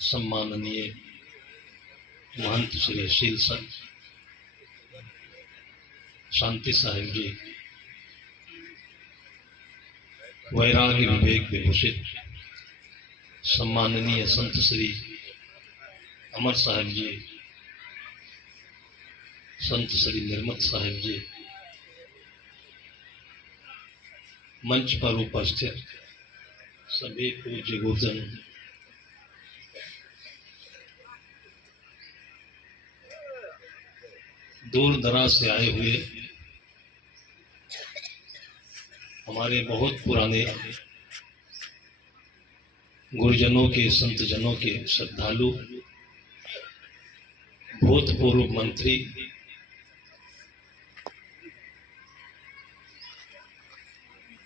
सम्माननीय महंत श्री शील संत शांति साहिब जी, वैराग्य विवेक विभूषित सम्माननीय संत श्री अमर साहिब जी, संत श्री निर्मत साहिब जी, मंच पर उपस्थित सभी पूज्य गुरुजन, दूर दराज से आए हुए हमारे बहुत पुराने गुरुजनों के, संत जनों के श्रद्धालु, भूतपूर्व मंत्री,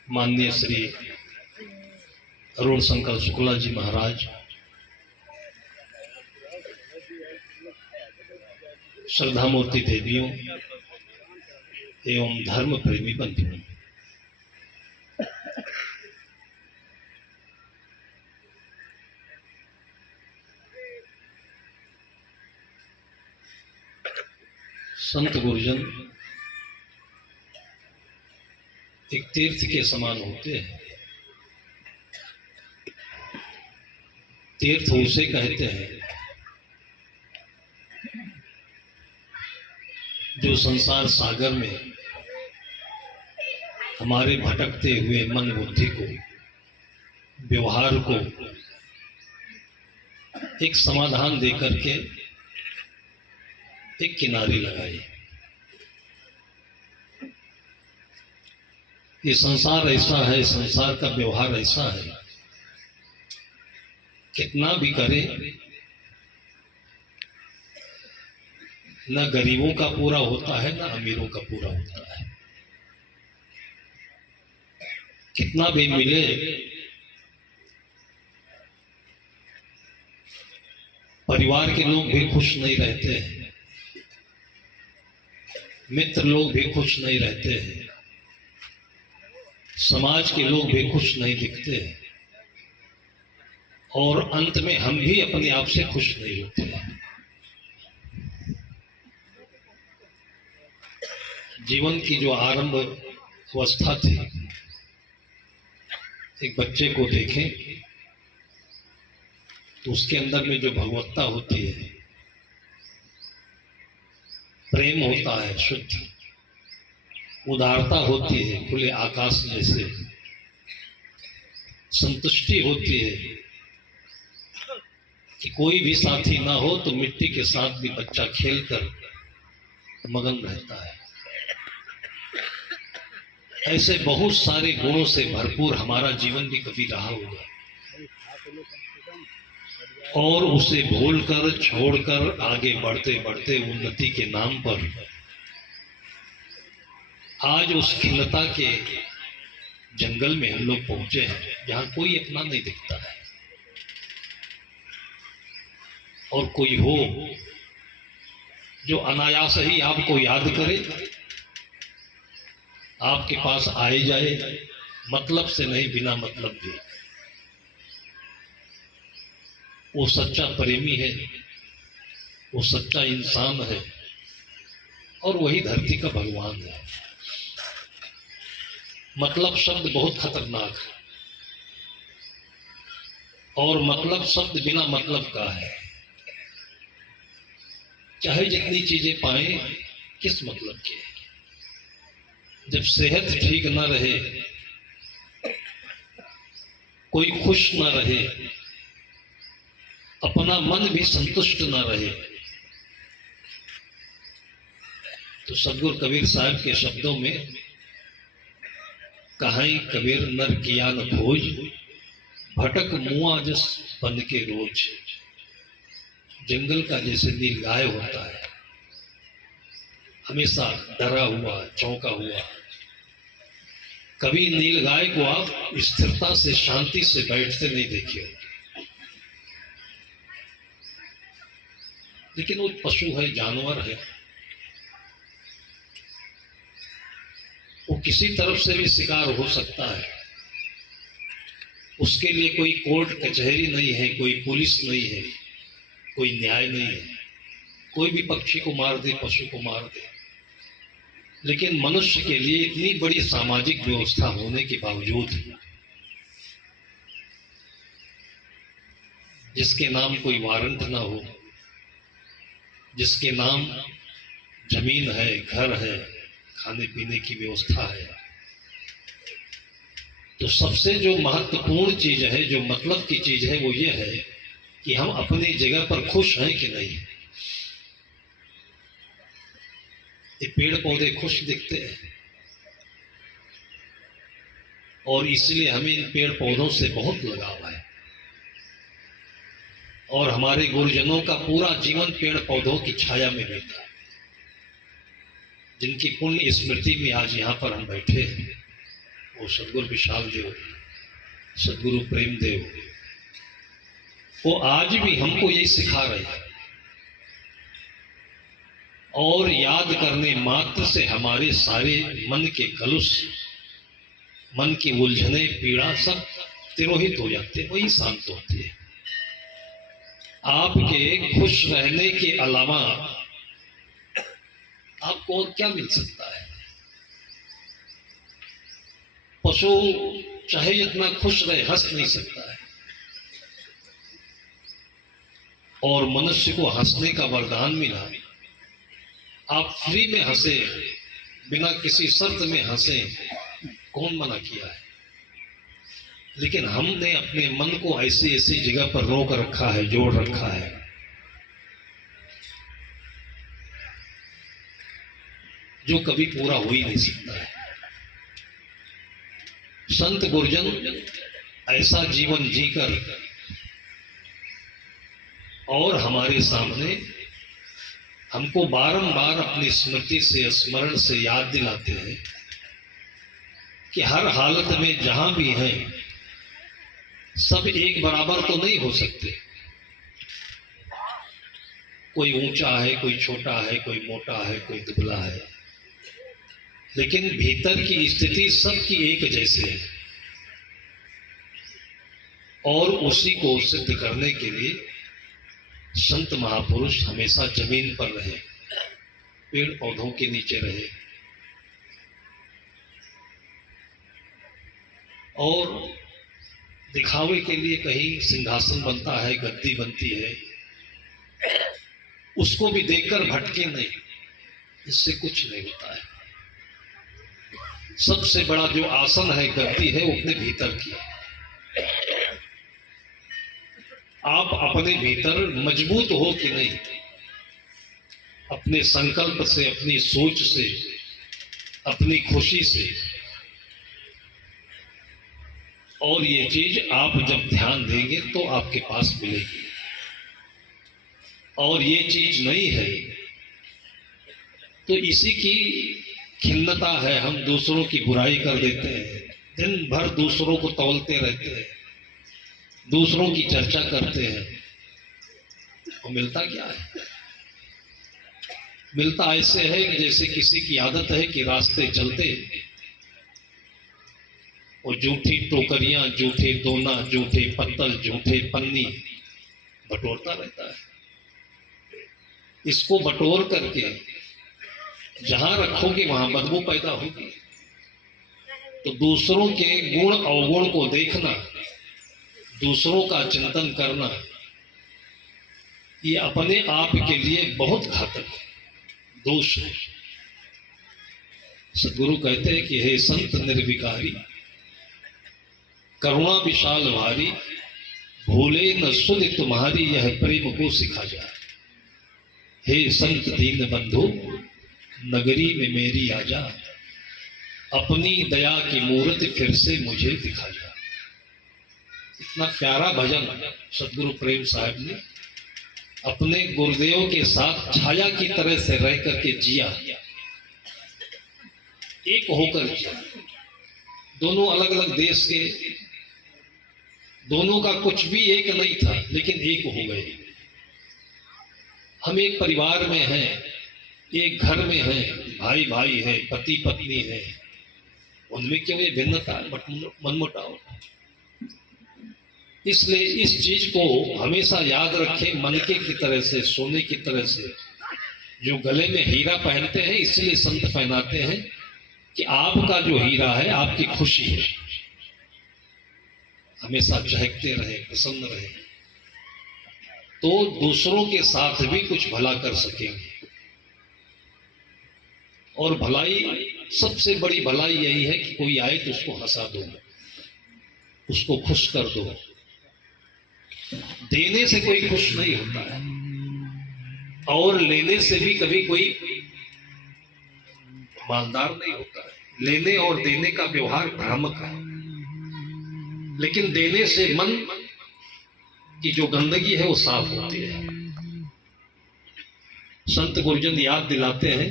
माननीय श्री अरुण शंकर शुक्ला जी महाराज, श्रद्धा मूर्ति देवियों एवं धर्म प्रेमी बंधुओं, संत गुरुजन एक तीर्थ के समान होते हैं। तीर्थ उसे कहते हैं जो संसार सागर में हमारे भटकते हुए मन बुद्धि को, व्यवहार को एक समाधान देकर के एक किनारे लगाए। ये संसार ऐसा है, संसार का व्यवहार ऐसा है, कितना भी करे न गरीबों का पूरा होता है, न अमीरों का पूरा होता है। कितना भी मिले परिवार के लोग भी खुश नहीं रहते हैं, मित्र लोग भी खुश नहीं रहते हैं, समाज के लोग भी खुश नहीं दिखते हैं, और अंत में हम भी अपने आप से खुश नहीं होते हैं। जीवन की जो आरंभ अवस्था थी, एक बच्चे को देखें तो उसके अंदर में जो भगवत्ता होती है, प्रेम होता है, शुद्ध उदारता होती है, खुले आकाश जैसे संतुष्टि होती है कि कोई भी साथी ना हो तो मिट्टी के साथ भी बच्चा खेलकर मगन रहता है। ऐसे बहुत सारे गुणों से भरपूर हमारा जीवन भी कभी रहा होगा, और उसे भूलकर, छोड़कर आगे बढ़ते बढ़ते उन्नति के नाम पर आज उस खिन्नता के जंगल में हम लोग पहुंचे हैं, जहां कोई अपना नहीं दिखता है। और कोई हो जो अनायास ही आपको याद करे, आपके पास आए जाए, मतलब से नहीं, बिना मतलब भी, वो सच्चा प्रेमी है, वो सच्चा इंसान है, और वही धरती का भगवान है। मतलब शब्द बहुत खतरनाक है, और मतलब शब्द बिना मतलब का है। चाहे जितनी चीजें पाए, किस मतलब के? जब सेहत ठीक ना रहे, कोई खुश ना रहे, अपना मन भी संतुष्ट ना रहे, तो सदगुरु कबीर साहब के शब्दों में कहाई कबीर नर किया न खोज, भटक मुआ जस बन के रोज। जंगल का जैसे नीलगाय होता है, हमेशा डरा हुआ, चौंका हुआ। कभी नीलगाय को आप स्थिरता से, शांति से बैठते नहीं देखे होंगे, लेकिन वो पशु है, जानवर है, वो किसी तरफ से भी शिकार हो सकता है। उसके लिए कोई कोर्ट कचहरी नहीं है, कोई पुलिस नहीं है, कोई न्याय नहीं है। कोई भी पक्षी को मार दे, पशु को मार दे, लेकिन मनुष्य के लिए इतनी बड़ी सामाजिक व्यवस्था होने के बावजूद जिसके नाम कोई वारंट ना हो, जिसके नाम जमीन है, घर है, खाने पीने की व्यवस्था है, तो सबसे जो महत्वपूर्ण चीज है, जो मतलब की चीज है, वो ये है कि हम अपनी जगह पर खुश हैं कि नहीं। ये पेड़ पौधे खुश दिखते हैं और इसलिए हमें इन पेड़ पौधों से बहुत लगाव है। और हमारे गुरुजनों का पूरा जीवन पेड़ पौधों की छाया में बीता, जिनकी पुण्य स्मृति में आज यहाँ पर हम बैठे हैं, वो सदगुरु विशाल देव, सदगुरु प्रेम देव, वो आज भी हमको यही सिखा रहे हैं। और याद करने मात्र से हमारे सारे मन के कलुष, मन की उलझने, पीड़ा सब तिरोहित हो जाते हैं, वही शांत होती है। आपके खुश रहने के अलावा आपको और क्या मिल सकता है। पशु चाहे जितना खुश रहे, हंस नहीं सकता है, और मनुष्य को हंसने का वरदान मिला। आप फ्री में हंसे, बिना किसी शर्त में हंसे, कौन मना किया है। लेकिन हमने अपने मन को ऐसी ऐसी जगह पर रोक रखा है, जोड़ रखा है, जो कभी पूरा हो ही नहीं सकता है। संत गुरुजन ऐसा जीवन जीकर और हमारे सामने हमको बारंबार अपनी स्मृति से, स्मरण से याद दिलाते हैं कि हर हालत में जहां भी हैं, सब एक बराबर तो नहीं हो सकते। कोई ऊंचा है, कोई छोटा है, कोई मोटा है, कोई दुबला है, लेकिन भीतर की स्थिति सबकी एक जैसे है। और उसी को सिद्ध करने के लिए संत महापुरुष हमेशा जमीन पर रहे, पेड़ पौधों के नीचे रहे, और दिखावे के लिए कहीं सिंहासन बनता है, गद्दी बनती है, उसको भी देखकर भटके नहीं, इससे कुछ नहीं होता है। सबसे बड़ा जो आसन है, गद्दी है, वो अपने भीतर की है। आप अपने भीतर मजबूत हो कि नहीं, अपने संकल्प से, अपनी सोच से, अपनी खुशी से। और ये चीज आप जब ध्यान देंगे तो आपके पास मिलेगी। और ये चीज नहीं है तो इसी की खिन्नता है, हम दूसरों की बुराई कर देते हैं, दिन भर दूसरों को तौलते रहते हैं, दूसरों की चर्चा करते हैं। वो मिलता क्या है? मिलता ऐसे है कि जैसे किसी की आदत है कि रास्ते चलते वो झूठी टोकरियां, झूठे दोना, झूठे पत्तल, झूठे पन्नी बटोरता रहता है। इसको बटोर करके जहां रखोगे वहां बदबू पैदा होगी। तो दूसरों के गुण अवगुण को देखना, दूसरों का चिंतन करना, ये अपने आप के लिए बहुत घातक है, दोष है। सदगुरु कहते हैं कि हे संत निर्विकारी, करुणा विशाल भारी, भूले न सुध तुम्हारी यह प्रेम को सिखा जा। हे संत दीन बंधु, नगरी में मेरी आजा, अपनी दया की मूर्ति फिर से मुझे दिखा जा। इतना प्यारा भजन सदगुरु प्रेम साहब ने अपने गुरुदेव के साथ छाया की तरह से रह करके जिया, एक होकर जिया। दोनों अलग अलग देश के, दोनों का कुछ भी एक नहीं था, लेकिन एक हो गए। हम एक परिवार में हैं, एक घर में हैं, भाई भाई है, पति पत्नी है, उनमें क्यों ये भिन्नता, मनमुटाव? इसलिए इस चीज को हमेशा याद रखें, मनके की तरह से, सोने की तरह से। जो गले में हीरा पहनते हैं इसलिए संत पहनाते हैं कि आपका जो हीरा है आपकी खुशी है, हमेशा चहकते रहे, प्रसन्न रहे, तो दूसरों के साथ भी कुछ भला कर सकेंगे। और भलाई, सबसे बड़ी भलाई यही है कि कोई आए तो उसको हंसा दो, उसको खुश कर दो। देने से कोई खुश नहीं होता है, और लेने से भी कभी कोई मालदार नहीं होता है। लेने और देने का व्यवहार भ्रामक है, लेकिन देने से मन की जो गंदगी है वो साफ होती है। संत गुरुजन याद दिलाते हैं,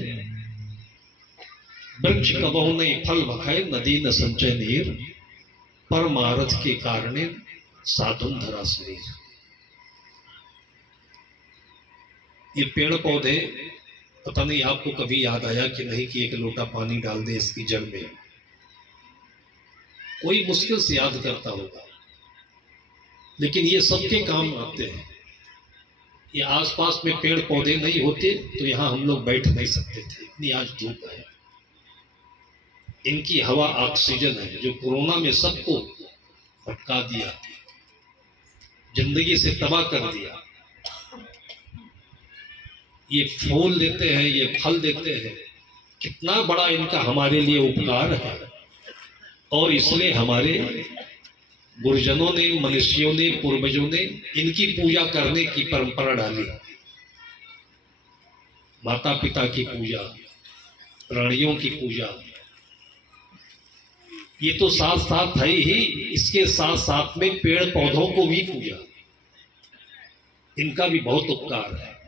वृक्ष कबहु नहीं फल भखाए, नदी न संचय नीर, परमारथ के कारणे साधुन धरा शरीर। ये पेड़ पौधे, पता नहीं आपको कभी याद आया कि नहीं कि एक लोटा पानी डाल दे इसकी जड़ में, कोई मुश्किल से याद करता होगा, लेकिन ये सबके काम आते हैं। ये आसपास में पेड़ पौधे नहीं होते तो यहाँ हम लोग बैठ नहीं सकते थे, इतनी आज धूप है। इनकी हवा ऑक्सीजन है, जो कोरोना में सबको भटका दिया, जिंदगी से तबाह कर दिया। ये फूल देते हैं, ये फल देते हैं, कितना बड़ा इनका हमारे लिए उपकार है। और इसलिए हमारे गुरुजनों ने, मनुष्यों ने, पूर्वजों ने इनकी पूजा करने की परंपरा डाली। माता पिता की पूजा, प्राणियों की पूजा, ये तो साथ साथ है ही, इसके साथ साथ में पेड़ पौधों को भी पूजा, इनका भी बहुत उपकार है।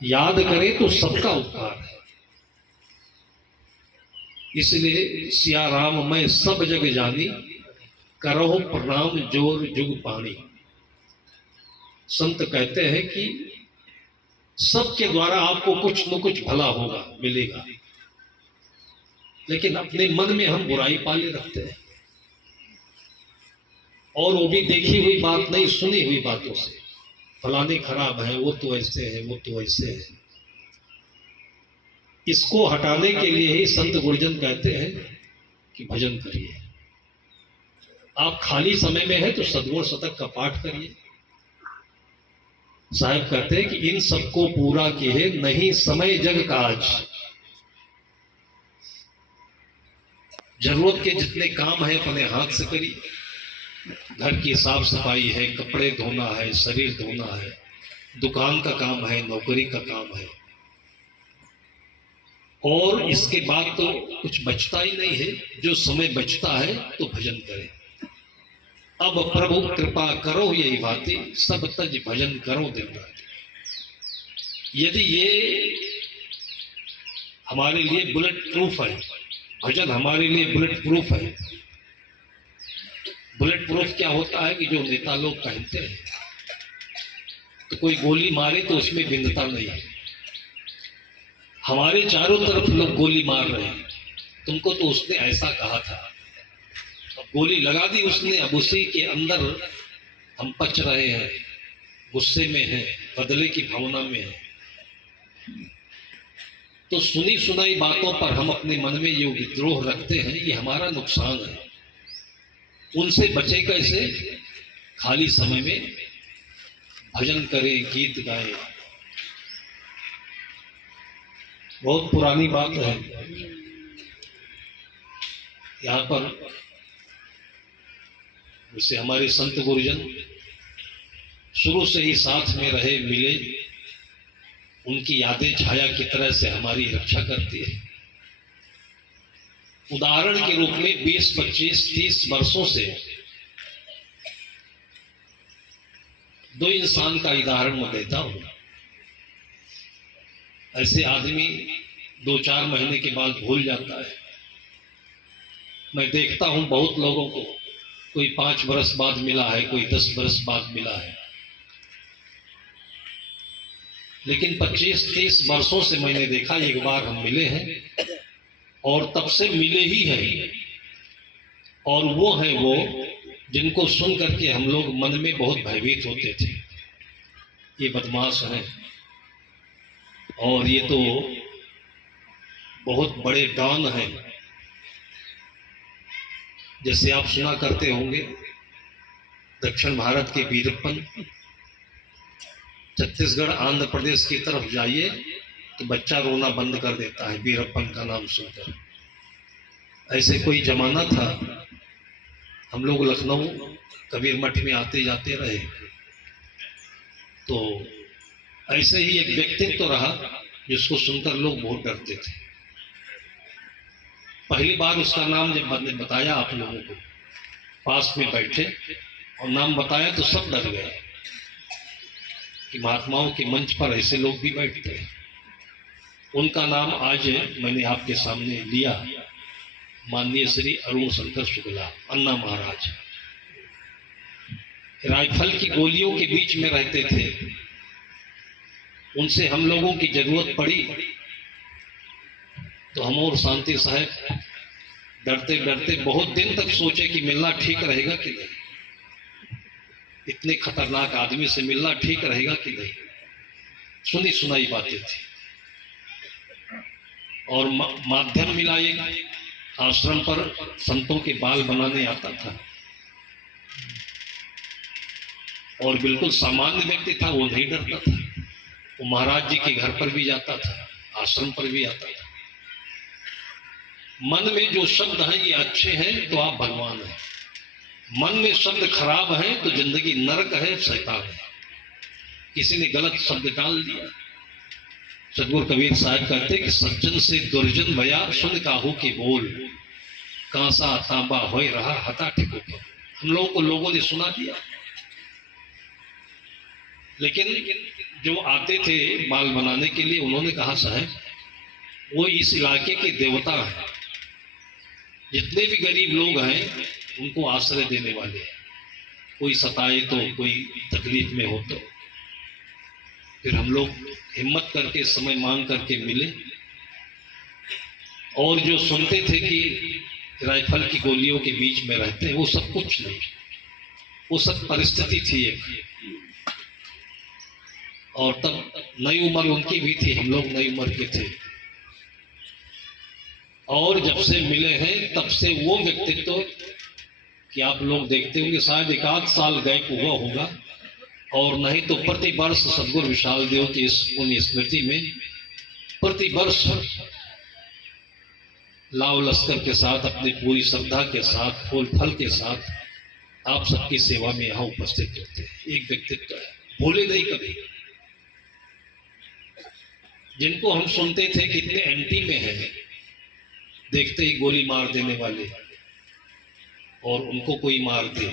याद करें तो सबका उपकार है। इसलिए सिया राम मैं सब जग जानी, करहो प्रणाम जोर जुग पानी। संत कहते हैं कि सबके द्वारा आपको कुछ न कुछ भला होगा, मिलेगा, लेकिन अपने मन में हम बुराई पाले रखते हैं, और वो भी देखी हुई बात नहीं, सुनी हुई बातों से। फलाने खराब है, वो तो ऐसे है, वो तो ऐसे है। इसको हटाने के लिए ही संत गुरुजन कहते हैं कि भजन करिए। आप खाली समय में है तो सद्गुण शतक का पाठ करिए। साहब कहते हैं कि इन सबको पूरा किए नहीं समय जग काज। जरूरत के जितने काम है अपने हाथ से करिए। घर की साफ सफाई है, कपड़े धोना है, शरीर धोना है, दुकान का काम है, नौकरी का काम है, और इसके बाद तो कुछ बचता ही नहीं है। जो समय बचता है तो भजन करें। अब प्रभु कृपा करो यही बातें, सब तज भजन करो दिन रात। यदि ये हमारे लिए बुलेट प्रूफ है, भजन हमारे लिए बुलेट प्रूफ है। बुलेट प्रूफ क्या होता है कि जो नेता लोग कहते हैं तो कोई गोली मारे तो उसमें भिन्नता नहीं है। हमारे चारों तरफ लोग गोली मार रहे हैं, तुमको तो उसने ऐसा कहा था, अब गोली लगा दी उसने, अब उसी के अंदर हम पच रहे हैं, गुस्से में हैं, बदले की भावना में हैं। तो सुनी सुनाई बातों पर हम अपने मन में ये विद्रोह रखते हैं, ये हमारा नुकसान है। उनसे बचे कैसे? खाली समय में भजन करें, गीत गाएं। बहुत पुरानी बात है, यहाँ पर जैसे हमारे संत गुरुजन शुरू से ही साथ में रहे, मिले, उनकी यादें छाया की तरह से हमारी रक्षा करती है। उदाहरण के रूप में 20, 25, 30 वर्षों से दो इंसान का उदाहरण मैं देता हूं। ऐसे आदमी 2-4 महीने के बाद भूल जाता है। मैं देखता हूं बहुत लोगों को, कोई 5 बरस बाद मिला है, कोई 10 बरस बाद मिला है, लेकिन 25-30 वर्षों से मैंने देखा एक बार हम मिले हैं और तब से मिले ही हैं। और वो है वो जिनको सुन करके हम लोग मन में बहुत भयभीत होते थे, ये बदमाश हैं और ये तो बहुत बड़े डॉन हैं। जैसे आप सुना करते होंगे दक्षिण भारत के वीरप्पन, छत्तीसगढ़ आंध्र प्रदेश की तरफ जाइए तो बच्चा रोना बंद कर देता है वीरप्पन का नाम सुनकर। ऐसे कोई जमाना था, हम लोग लखनऊ कबीर मठ में आते जाते रहे, तो ऐसे ही एक व्यक्तित्व तो रहा जिसको सुनकर लोग बहुत डरते थे। पहली बार उसका नाम जब मैंने बताया आप लोगों को, पास में बैठे और नाम बताया तो सब डर गए कि महात्माओं के मंच पर ऐसे लोग भी बैठते हैं। उनका नाम आज मैंने आपके सामने लिया, माननीय श्री अरुण शंकर शुक्ला, अन्ना महाराज। राइफल की गोलियों के बीच में रहते थे, उनसे हम लोगों की जरूरत पड़ी तो हम और शांति साहब डरते डरते बहुत दिन तक सोचे कि मिलना ठीक रहेगा कि नहीं, इतने खतरनाक आदमी से मिलना ठीक रहेगा कि नहीं। सुनी सुनाई बातें थी और माध्यम मिला, एक आश्रम पर संतों के बाल बनाने आता था और बिल्कुल सामान्य व्यक्ति था, वो नहीं डरता था। वो महाराज जी के घर पर भी जाता था, आश्रम पर भी आता था। मन में जो शब्द हैं ये अच्छे हैं तो आप भगवान हैं, मन में शब्द खराब है तो जिंदगी नरक है, शैतान है। किसी ने गलत शब्द डाल दिया, सदगुरु कबीर साहब कहते कि सज्जन से दुर्जन भया सुन काहू के बोल, कांसा तांबा होय रहा हता ठिको। हम लोगों को लोगों ने सुना दिया, लेकिन जो आते थे बाल बनाने के लिए उन्होंने कहा साहब वो इस इलाके के देवता हैं, जितने भी गरीब लोग हैं उनको आश्रय देने वाले हैं, कोई सताए तो कोई तकलीफ में हो तो। फिर हम लोग हिम्मत करके समय मांग करके मिले और जो सुनते थे कि राइफल की गोलियों के बीच में रहते हैं, वो सब कुछ नहीं, वो सब परिस्थिति थी एक। और तब नई उम्र उनकी भी थी, हम लोग नई उम्र के थे। और जब से मिले हैं तब से वो व्यक्तित्व कि आप लोग देखते होंगे शायद एक आध साल गैप हुआ होगा, और नहीं तो प्रति वर्ष सदगुरु विशाल देव की इस पुण्य स्मृति में प्रति वर्ष लाव लश्कर के साथ अपनी पूरी श्रद्धा के साथ फूल फल के साथ आप सबकी सेवा में यहाँ उपस्थित होते हैं। एक व्यक्तित्व है, भूले नहीं कभी, जिनको हम सुनते थे कितने एंटी में है, देखते ही गोली मार देने वाले, और उनको कोई मार दे।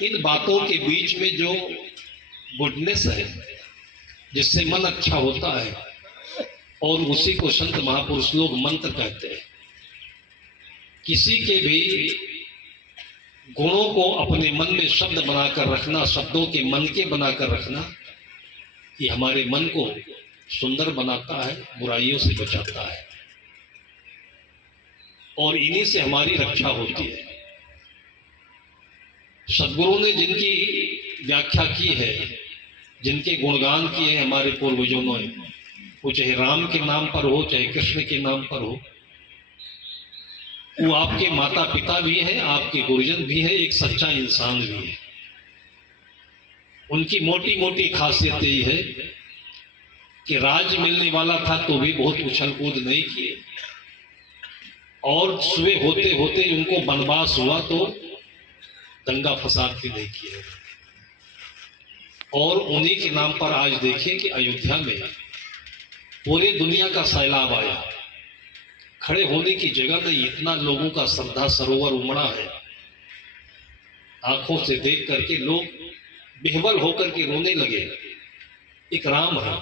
इन बातों के बीच में जो गुडनेस है जिससे मन अच्छा होता है, और उसी को संत महापुरुष लोग मंत्र कहते हैं। किसी के भी गुणों को अपने मन में शब्द बनाकर रखना, शब्दों के मन के बनाकर रखना, ये हमारे मन को सुंदर बनाता है, बुराइयों से बचाता है, और इन्हीं से हमारी रक्षा होती है। सदगुरु ने जिनकी व्याख्या की है, जिनके गुणगान किए हैं हमारे पूर्वजों ने, वो चाहे राम के नाम पर हो चाहे कृष्ण के नाम पर हो, वो आपके माता पिता भी हैं, आपके गुरुजन भी है, एक सच्चा इंसान भी है। उनकी मोटी मोटी खासियत यही है कि राज मिलने वाला था तो भी बहुत उछल कूद नहीं किए, और सुबह होते होते उनको वनवास हुआ तो दंगा फसाद भी नहीं किए। और उन्हीं के नाम पर आज देखिए कि अयोध्या में पूरी दुनिया का सैलाब आया, खड़े होने की जगह नहीं, इतना लोगों का श्रद्धा सरोवर उमड़ा है। आंखों से देख करके लोग बेहवल होकर के रोने लगे। एक राम है,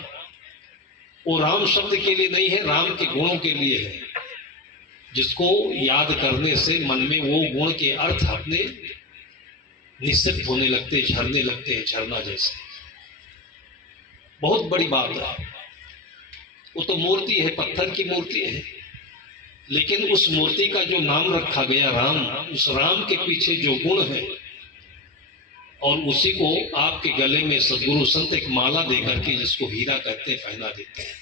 वो राम शब्द के लिए नहीं है, राम के गुणों के लिए है, जिसको याद करने से मन में वो गुण के अर्थ अपने निश्चित होने लगते, झरने लगते हैं, झरना जैसे। बहुत बड़ी बात है। वो तो मूर्ति है, पत्थर की मूर्ति है, लेकिन उस मूर्ति का जो नाम रखा गया राम, उस राम के पीछे जो गुण है, और उसी को आपके गले में सदगुरु संत एक माला देकर के, जिसको हीरा कहते हैं, पहना देते हैं।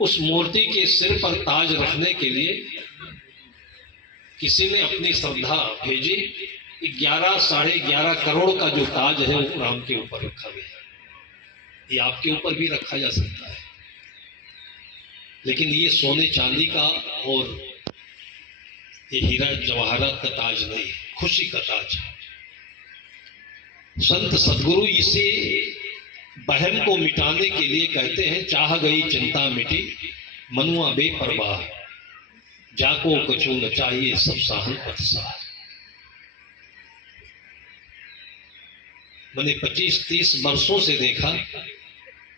उस मूर्ति के सिर पर ताज रखने के लिए किसी ने अपनी श्रद्धा भेजी। 11 साढ़े 11 करोड़ का जो ताज है वो राम के ऊपर रखा गया। ये आपके ऊपर भी रखा जा सकता है, लेकिन ये सोने चांदी का और ये हीरा जवाहरात का ताज नहीं, खुशी का ताज है। संत सदगुरु इसे बहम को मिटाने के लिए कहते हैं, चाह गई चिंता मिटी मनुआ बेपरवाह, जाको कछु न चाहिए सब साहन पतसा। मैंने 25-30 वर्षों से देखा,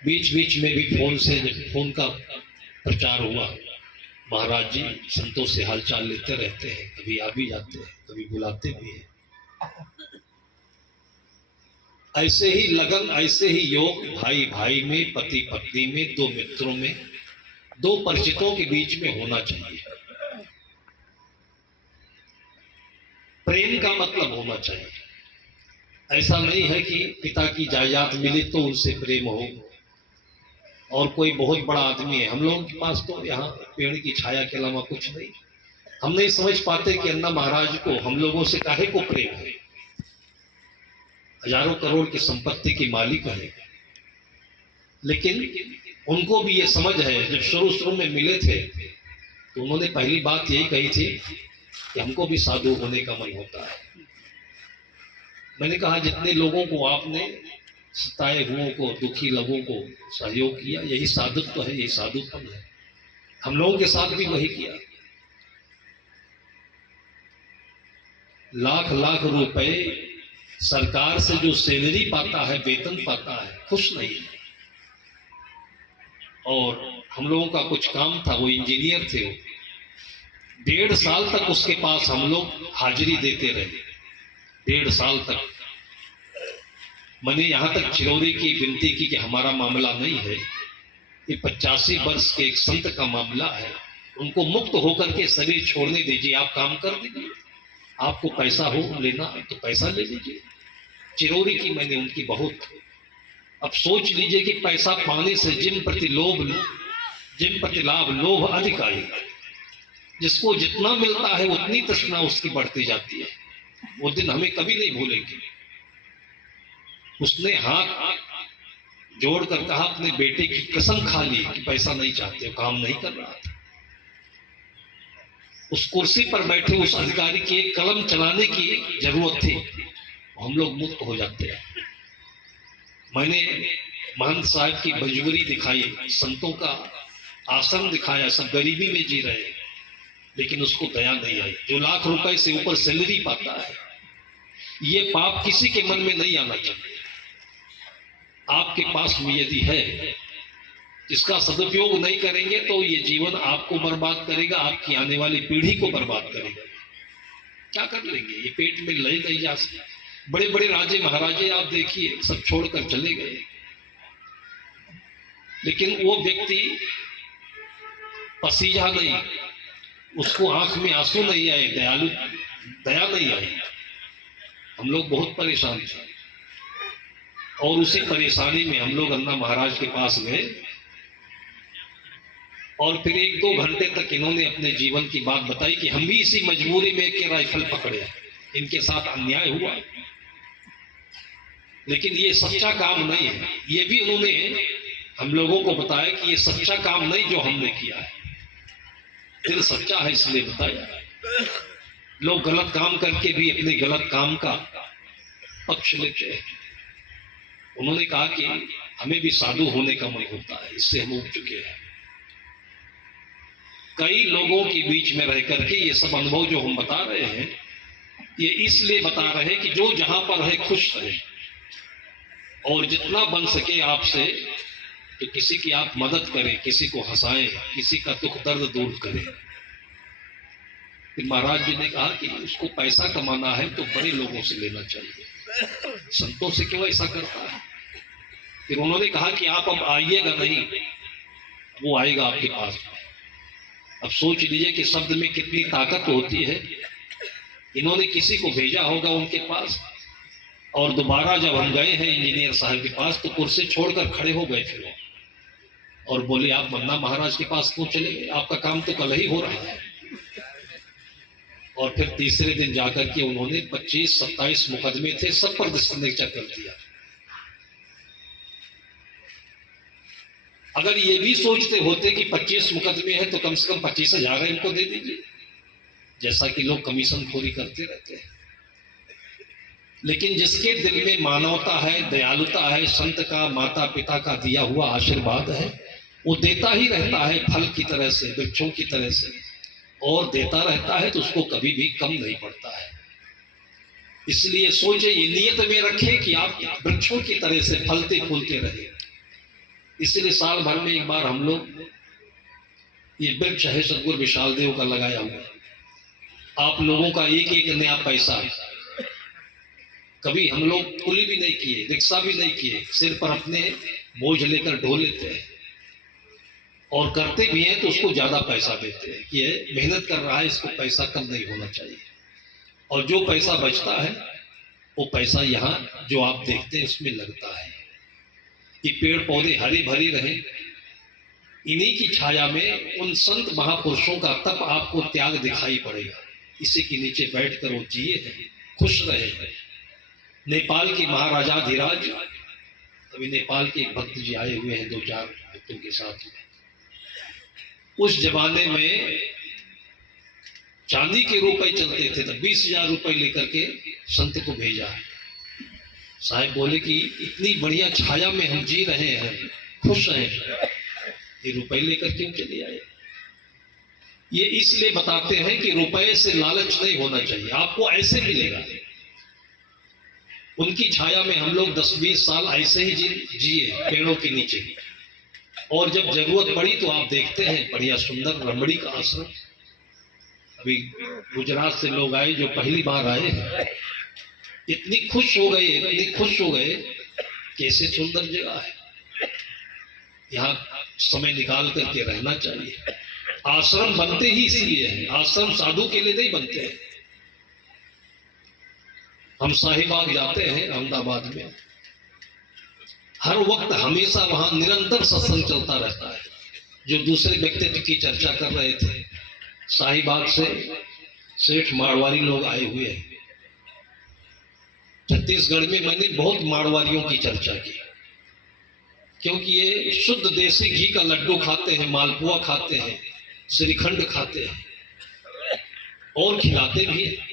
बीच बीच में भी फोन से, जब फोन का प्रचार हुआ, महाराज जी संतों से हालचाल लेते रहते हैं, कभी आ भी जाते हैं, कभी बुलाते भी हैं। ऐसे ही लगन, ऐसे ही योग, भाई भाई में, पति पत्नी में, दो मित्रों में, दो परिचितों के बीच में होना चाहिए। प्रेम का मतलब होना चाहिए। ऐसा नहीं है कि पिता की जायदाद मिली तो उनसे प्रेम हो, और कोई बहुत बड़ा आदमी है, हम लोगों के पास तो यहाँ पेड़ की छाया के अलावा कुछ नहीं। हम नहीं समझ पाते कि अन्ना महाराज को हम लोगों से काहे को प्रेम है। हजारों करोड़ की संपत्ति की मालिक है, लेकिन उनको भी ये समझ है। जब शुरू में मिले थे तो उन्होंने पहली बात यही कही थी कि हमको भी साधु होने का मन होता है। मैंने कहा, जितने लोगों को आपने सताए हुओं को, दुखी लोगों को सहयोग किया, यही साधुत्व तो है, यही साधुपन है। हम लोगों के साथ भी वही किया। लाख लाख रुपए सरकार से जो सैलरी पाता है, वेतन पाता है, खुश नहीं है। और हम लोगों का कुछ काम था, वो इंजीनियर थे, 1.5 साल तक उसके पास हम लोग हाजिरी देते रहे, 1.5 साल तक। मैंने यहां तक चिरौरी की विनती की कि हमारा मामला नहीं है, ये 85 वर्ष के एक संत का मामला है, उनको मुक्त होकर के शरीर छोड़ने दीजिए, आप काम कर दीजिए, आपको पैसा हो लेना तो पैसा ले लीजिए। चिरौरी की मैंने उनकी बहुत। अब सोच लीजिए कि पैसा पाने से जिन प्रति लाभ लोभ अधिक आई, जिसको जितना मिलता है उतनी तृष्णा उसकी बढ़ती जाती है। वो दिन हमें कभी नहीं भूलेंगे। उसने हाथ जोड़कर कहा, अपने बेटे की कसम खा ली कि पैसा नहीं चाहते, काम नहीं कर रहा था। उस कुर्सी पर बैठे उस अधिकारी की एक कलम चलाने की जरूरत थी, हम लोग मुक्त हो जाते हैं। मैंने महंत साहब की बंजगरी दिखाई, संतों का आश्रम दिखाया, सब गरीबी में जी रहे हैं, लेकिन उसको दया नहीं आई। जो लाख रुपए से ऊपर सैलरी पाता है, ये पाप किसी के मन में नहीं आना चाहिए। आपके पास में यदि है, इसका सदुपयोग नहीं करेंगे तो ये जीवन आपको बर्बाद करेगा, आपकी आने वाली पीढ़ी को बर्बाद करेगा। क्या कर लेंगे, ये पेट में ले नहीं जा सकते। बड़े बड़े राजे महाराजे आप देखिए, सब छोड़कर चले गए, लेकिन वो व्यक्ति पसीजा नहीं, उसको आंख में आंसू नहीं आए, दया नहीं आई। हम लोग बहुत परेशान थे, और उसी परेशानी में हम लोग अन्ना महाराज के पास गए, और फिर 1-2 घंटे तक इन्होंने अपने जीवन की बात बताई कि हम भी इसी मजबूरी में के राइफल पकड़े, इनके साथ अन्याय हुआ, लेकिन ये सच्चा काम नहीं है। ये भी उन्होंने हम लोगों को बताया कि ये सच्चा काम नहीं जो हमने किया है, दिल सच्चा है इसलिए बताया। लोग गलत काम करके भी अपने गलत काम का पक्ष लेते हैं। उन्होंने कहा कि हमें भी साधु होने का मन होता है, इससे हम उठ चुके हैं। कई लोगों के बीच में रह करके ये सब अनुभव जो हम बता रहे हैं, ये इसलिए बता रहे हैं कि जो जहां पर है खुश रहे, और जितना बन सके आपसे तो किसी की आप मदद करें, किसी को हंसाएं, किसी का दुख दर्द दूर करें। फिर महाराज जी ने कहा कि उसको पैसा कमाना है तो बड़े लोगों से लेना चाहिए, संतों से क्यों ऐसा करता है। फिर उन्होंने कहा कि आप अब आइएगा नहीं, वो आएगा आपके पास, अब सोच लीजिए कि शब्द में कितनी ताकत होती है। इन्होंने किसी को भेजा होगा उनके पास, और दोबारा जब हम गए हैं इंजीनियर साहब के पास तो कुर्सी छोड़कर खड़े हो गए थे वो, और बोले आप मन्ना महाराज के पास क्यों चले गए, आपका काम तो कल ही हो रहा है। और फिर तीसरे दिन जाकर के उन्होंने 25-27 मुकदमे थे, सब पर सिग्नेचर कर दिया। अगर ये भी सोचते होते कि 25 मुकदमे हैं तो कम से कम 25,000 इनको दे दीजिए, जैसा कि लोग कमीशन खोरी करते रहते हैं। लेकिन जिसके दिल में मानवता है, दयालुता है, संत का, माता पिता का दिया हुआ आशीर्वाद है, वो देता ही रहता है फल की तरह से, वृक्षों की तरह से, और देता रहता है तो उसको कभी भी कम नहीं पड़ता है। इसलिए सोचे, ये नियत में रखें कि आप वृक्षों की तरह से फलते फूलते रहे। इसलिए साल भर में एक बार हम लोग ये वृक्ष है सदगुरु विशाल देव का लगाया हुआ। आप लोगों का एक एक नया पैसा, कभी हम लोग कुली भी नहीं किए, रिक्शा भी नहीं किए, सिर पर अपने बोझ लेकर ढो लेते हैं, और करते भी हैं तो उसको ज्यादा पैसा देते हैं कि ये मेहनत कर रहा है, इसको पैसा कम नहीं होना चाहिए। और जो पैसा बचता है वो पैसा यहाँ जो आप देखते हैं उसमें लगता है। ये पेड़ पौधे हरे भरे रहे, इन्हीं की छाया में उन संत महापुरुषों का तप आपको त्याग दिखाई पड़ेगा। इसी के नीचे बैठकर वो जिए हैं, खुश रहे हैं। नेपाल के महाराजा धीराज, अभी नेपाल के एक भक्त जी आए हुए हैं 2-4 भक्तों के साथ में। उस जमाने में चांदी के रुपए चलते थे, तो 20,000 रुपए लेकर के संत को भेजा है। साहब बोले कि इतनी बढ़िया छाया में हम जी रहे हैं, खुश हैं, ये रुपए लेकर क्यों चले आए। ये इसलिए बताते हैं कि रुपए से लालच नहीं होना चाहिए, आपको ऐसे मिलेगा। उनकी छाया में हम लोग 10-20 साल ऐसे ही जिए पेड़ों के नीचे, और जब जरूरत पड़ी तो आप देखते हैं बढ़िया सुंदर रमणी का आश्रम। अभी गुजरात से लोग आए जो पहली बार आए हैं, इतनी खुश हो गए, इतनी खुश हो गए, कैसे सुंदर जगह है, यहाँ समय निकाल करके रहना चाहिए। आश्रम बनते ही इसलिए हैं, आश्रम साधु के लिए नहीं बनते हैं। हम शाहीबाग जाते हैं अहमदाबाद में, हर वक्त हमेशा वहां निरंतर सत्संग चलता रहता है। जो दूसरे व्यक्तित्व की चर्चा कर रहे थे, शाहीबाग से सेठ मारवाड़ी लोग आए हुए हैं। छत्तीसगढ़ में मैंने बहुत मारवाड़ियों की चर्चा की, क्योंकि ये शुद्ध देसी घी का लड्डू खाते हैं, मालपुआ खाते हैं, श्रीखंड खाते हैं, और खिलाते भी हैं।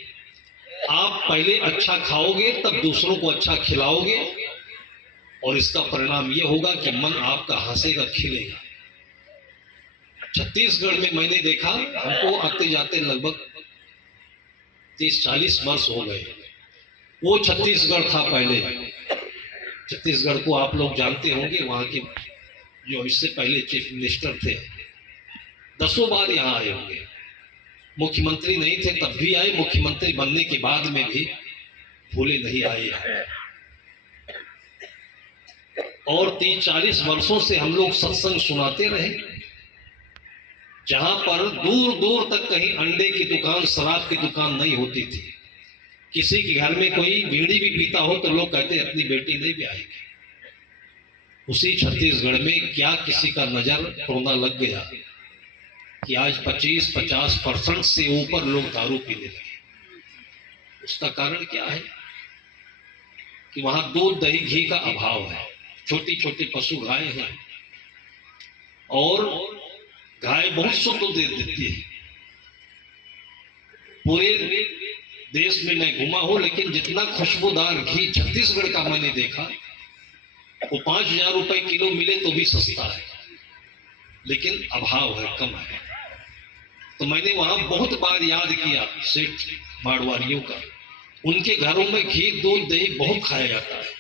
आप पहले अच्छा खाओगे तब दूसरों को अच्छा खिलाओगे, और इसका परिणाम यह होगा कि मन आपका हंसेगा, खिलेगा। छत्तीसगढ़ में मैंने देखा, हमको आते जाते लगभग 30-40 वर्ष हो गए। वो छत्तीसगढ़ था पहले। छत्तीसगढ़ को आप लोग जानते होंगे, वहां के जो इससे पहले चीफ मिनिस्टर थे 10 बार यहाँ आए होंगे। मुख्यमंत्री नहीं थे तब भी आए, मुख्यमंत्री बनने के बाद में भी भूले नहीं आए। और 30-40 वर्षों से हम लोग सत्संग सुनाते रहे, जहां पर दूर दूर तक कहीं अंडे की दुकान, शराब की दुकान नहीं होती थी। किसी के घर में कोई बीड़ी भी पीता हो तो लोग कहते अपनी बेटी नहीं ब्याहेगी। उसी छत्तीसगढ़ में क्या किसी का नजर टोना लग गया कि आज 25-50% से ऊपर लोग दारू पीने लगे। उसका कारण क्या है कि वहां दूध दही घी का अभाव है। छोटी छोटी पशु गाय हैं, और गाय बहुत शुद्ध दूध देती है। पूरे देश में मैं घुमा हूं, लेकिन जितना खुशबूदार घी छत्तीसगढ़ का मैंने देखा, वो 5,000 रुपए किलो मिले तो भी सस्ता है, लेकिन अभाव है, कम है। तो मैंने वहां बहुत बार याद किया सेठ मारवाड़ियों का। उनके घरों में घी दूध दही बहुत खाया जाता है।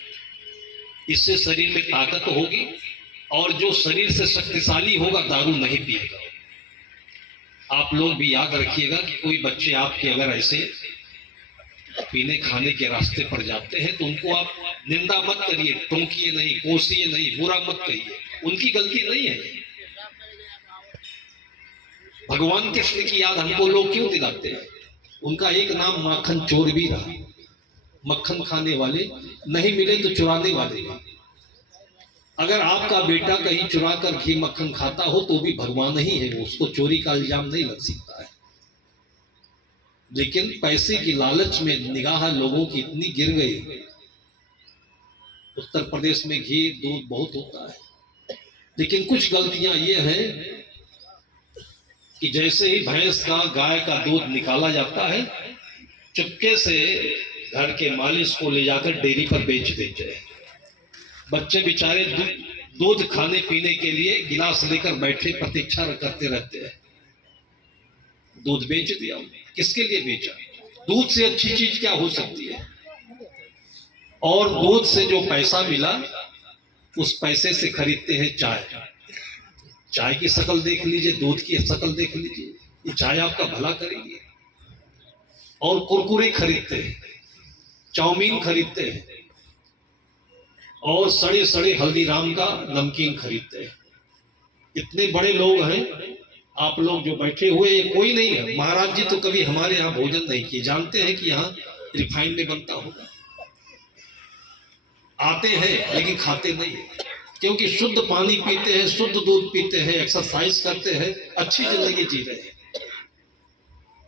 इससे शरीर में ताकत होगी, और जो शरीर से शक्तिशाली होगा दारू नहीं पिएगा। आप लोग भी याद रखिएगा कि कोई बच्चे आपके अगर ऐसे पीने खाने के रास्ते पर जाते हैं तो उनको आप निंदा मत करिए, टोकिए नहीं, कोसिए नहीं, बुरा मत कहिए, उनकी गलती नहीं है। भगवान कृष्ण की याद हमको लोग क्यों दिलाते हैं? उनका एक नाम माखन चोर भी रहा। मक्खन खाने वाले, नहीं मिले तो चुराने वाले भी। अगर आपका बेटा कहीं चुरा कर घी मक्खन खाता हो तो भी भगवान ही है वो, उसको चोरी का इल्जाम नहीं लग सकता है। लेकिन पैसे की लालच में निगाह लोगों की इतनी गिर गई। उत्तर प्रदेश में घी दूध बहुत होता है, लेकिन कुछ गलतियां ये हैं कि जैसे ही भैंस का गाय का दूध निकाला जाता है, चुपके से घर के मालिक को ले जाकर डेयरी पर बेच देते हैं। बच्चे बेचारे दूध खाने पीने के लिए गिलास लेकर बैठे प्रतीक्षा करते रहते हैं। दूध बेच दिया, किसके लिए बेचा? दूध से अच्छी चीज क्या हो सकती है? और दूध से जो पैसा मिला उस पैसे से खरीदते हैं चाय। चाय की शक्ल देख लीजिए, दूध की शक्ल देख लीजिए, ये चाय आपका भला करेगी। और कुरकुरे खरीदते हैं, चाउमीन खरीदते हैं, और सड़े सड़े हल्दीराम का नमकीन खरीदते हैं। इतने बड़े लोग हैं आप लोग जो बैठे हुए, ये कोई नहीं है। महाराज जी तो कभी हमारे यहाँ भोजन नहीं किए, जानते हैं कि यहाँ रिफाइंड में बनता होगा। आते हैं लेकिन खाते नहीं है, क्योंकि शुद्ध पानी पीते हैं, शुद्ध दूध पीते हैं, एक्सरसाइज करते हैं, अच्छी जिंदगी जी रहे हैं।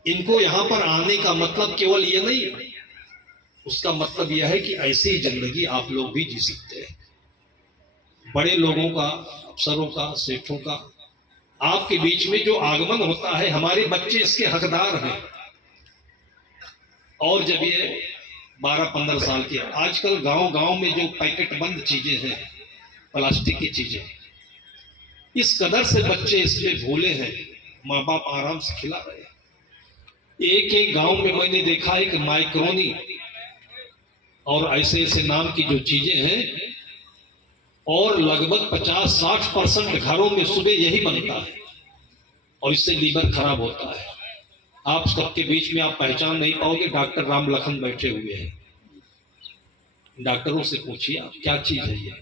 इनको यहाँ पर आने का मतलब केवल ये नहीं है, उसका मतलब यह है कि ऐसी जिंदगी आप लोग भी जी सकते हैं। बड़े लोगों का, अफसरों का, सेठों का आपके बीच में जो आगमन होता है, हमारे बच्चे इसके हकदार हैं। और जब ये 12-15 साल के, आजकल गांव गांव में जो पैकेट बंद चीजें हैं, प्लास्टिक की चीजें, इस कदर से बच्चे इसमें भूले हैं, माँ बाप आराम से खिला रहे हैं। एक एक गांव में मैंने देखा है कि माइक्रोनी और ऐसे ऐसे नाम की जो चीजें हैं, और लगभग 50-60% घरों में सुबह यही बनता है, और इससे लीवर खराब होता है। आप सबके बीच में आप पहचान नहीं पाओगे, डॉक्टर राम लखन बैठे हुए हैं। डॉक्टरों से पूछिए आप क्या चीज है ये,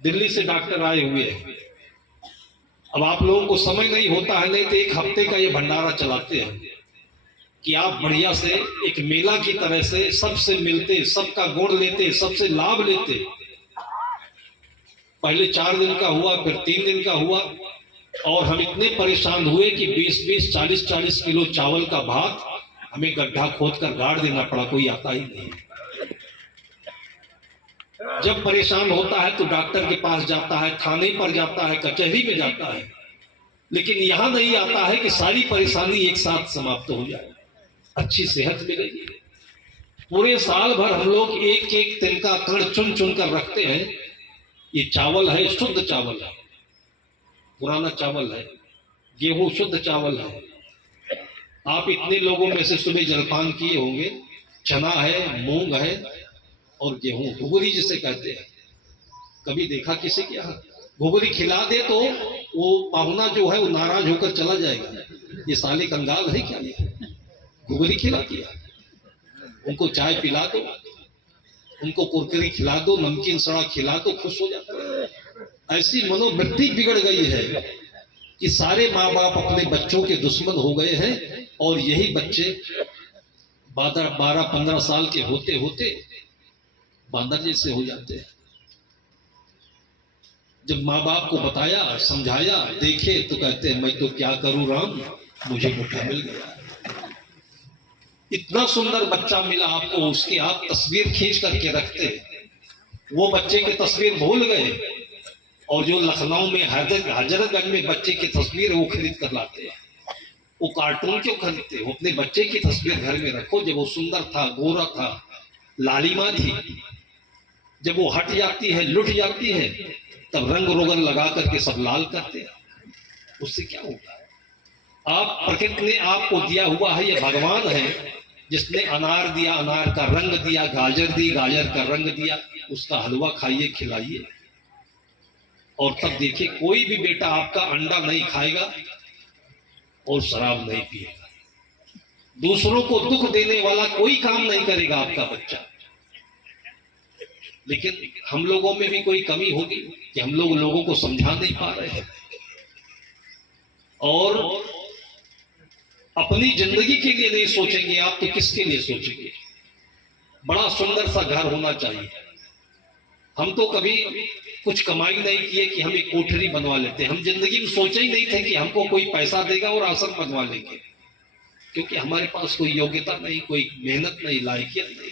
दिल्ली से डॉक्टर आए हुए हैं। अब आप लोगों को समय नहीं होता है, नहीं तो एक हफ्ते का ये भंडारा चलाते हैं कि आप बढ़िया से एक मेला की तरह से सबसे मिलते, सबका गुण लेते, सबसे लाभ लेते। पहले 4 दिन का हुआ, फिर 3 दिन का हुआ, और हम इतने परेशान हुए कि 20-20, 40-40 किलो चावल का भात हमें गड्ढा खोद कर गाड़ देना पड़ा, कोई आता ही नहीं। जब परेशान होता है तो डॉक्टर के पास जाता है, थाने पर जाता है, कचहरी में जाता है, लेकिन यहां नहीं आता है कि सारी परेशानी एक साथ समाप्त हो जाए, अच्छी सेहत मिलेगी। पूरे साल भर हम लोग एक एक तिनका कण चुन चुन कर रखते हैं। ये चावल है, शुद्ध चावल है, पुराना चावल है, गेहूं शुद्ध चावल है। आप इतने लोगों में से सुबह जलपान किए होंगे, चना है, मूंग है और गेहूं, घुघरी जिसे कहते हैं। कभी देखा किसी के यहाँ? घुघरी खिला दे तो वो पाहुना जो है वो नाराज होकर चला जाएगा, ये साले कंगाल है क्या? ये घुघरी खिला दिया, उनको चाय पिला दो, उनको कुरकुरी खिला दो, नमकीन सड़ा खिला दो, खुश हो जाते हैं। ऐसी मनोवृत्ति बिगड़ गई है कि सारे माँ बाप अपने बच्चों के दुश्मन हो गए हैं, और यही बच्चे 12-15 साल के होते होते बांदर जैसे हो जाते हैं। जब माँ बाप को बताया, समझाया, देखे तो कहते हैं मैं तो क्या करूं राम, मुझे मुट्ठा मिल गया। इतना सुंदर बच्चा मिला आपको, उसकी आप तस्वीर खींच करके रखते, वो बच्चे की तस्वीर भूल गए, और जो लखनऊ में हजरतगंज में बच्चे की तस्वीर वो खरीद कर लाते हैं। वो कार्टून क्यों खरीदते? वो अपने बच्चे की तस्वीर घर में रखो, जब वो सुंदर था, गोरा था, लालिमा थी। जब वो हट जाती है, लुट जाती है, तब रंग रोगन लगा करके सब लाल करते हैं। उससे क्या होगा? आप प्रकृति ने आपको दिया हुआ है, ये भगवान है जिसने अनार दिया, अनार का रंग दिया, गाजर दी, गाजर का रंग दिया, उसका हलवा खाइए, खिलाइए। और तब देखिए कोई भी बेटा आपका अंडा नहीं खाएगा और शराब नहीं पिएगा, दूसरों को दुख देने वाला कोई काम नहीं करेगा आपका बच्चा। लेकिन हम लोगों में भी कोई कमी होगी कि हम लोग लोगों को समझा नहीं पा रहे हैं। और अपनी जिंदगी के लिए नहीं सोचेंगे आप तो किसके लिए सोचेंगे। बड़ा सुंदर सा घर होना चाहिए। हम तो कभी कुछ कमाई नहीं किए कि हम एक कोठरी बनवा लेते। हम जिंदगी में सोचे ही नहीं थे कि हमको कोई पैसा देगा और आश्रम बनवा लेंगे, क्योंकि हमारे पास कोई योग्यता नहीं, कोई मेहनत नहीं, लायकियत नहीं।